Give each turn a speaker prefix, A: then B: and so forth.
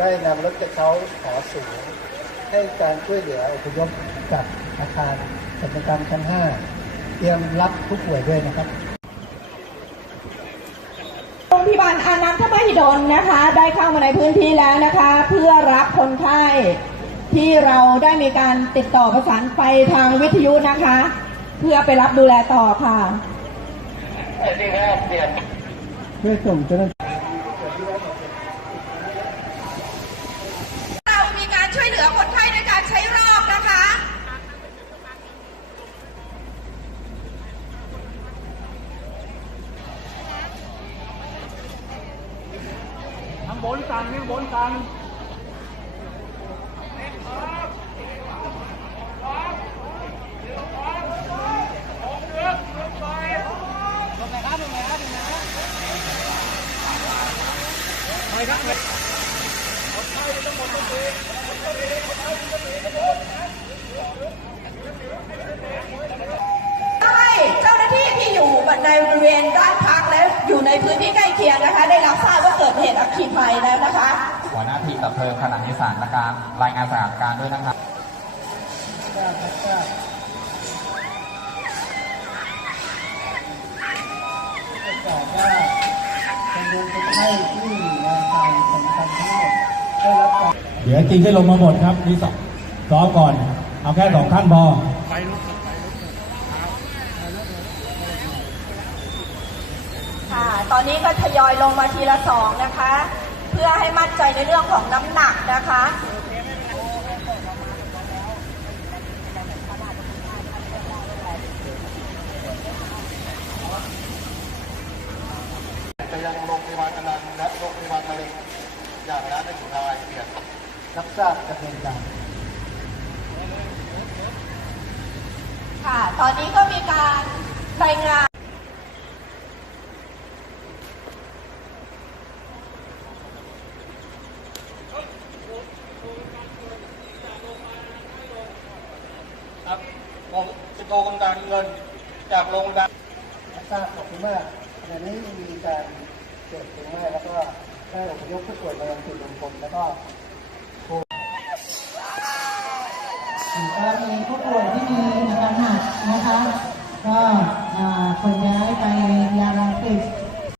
A: ได้นำรถกระเช้าขอสูงให้การช่วยเหลืออพยพจากอาคารศัลยกรรมชั้น 5 เตรียมรับผู้ป่วยด้วยนะครับ
B: โรงพยาบาลอานันทมหิดลนะคะ ได้เข้ามาในพื้นที่แล้วนะคะ เพื่อรับคนไข้ที่เราได้มีการติดต่อประสานไปทางวิทยุนะคะ เพื่อไปรับดูแลต่อค่ะ
A: เพื่อส่งเจ้าหน้าที่
B: เรามีการช่วยเหลือคนไข้ในการใช้รอบนะคะ
C: ข้างบนสั่งข้างบนสั่ง
B: ให้เจ้าหน้าที่ที่อยู่ในบริเวณด้านพัก ดเหตุอัคคีภัยแล้วนะคะ
D: หัวหน้าทีมดับเพลิงขณะนี้สถานการณ์รายงานสถานการณ์ด้วยนะครับ
A: ทราบรับทราบประกาศว่าจำนวนคนไข้ที่อยู่ในอาคารศัลยกรรมทั้งหมดได้รับการ
E: เดี๋ยวจริงให้ลงมาหมดครับนี่สองซ้อมก่อน เอาแค่สองท่านพอ
B: ค่ะ ตอนนี้ก็ทยอยลงมาทีละสองนะคะ เพื่อให้มั่นใจในเรื่องของน้ำหนักนะคะ
A: ไปยังโรงพยาบาลอนันต์และโรงพยาบาลมะเร็งอย่างละหนึ่งรายเปลี่ยนรับทราบดำเนินการ
B: ค่ะ ตอนนี้ก็มีการรายงาน
C: ผมสิบโทกำการเงิน จากโรงพยาบาล
A: รับทราบขอบคุณมากขณะนี้มีการเกิดเพลิงไหม้แล้วก็ได้อพยพผู้ป่วยมายังจุดรวมพลแล้วก็
F: กรณีผู้ป่วยที่มีอาการหนักนะคะ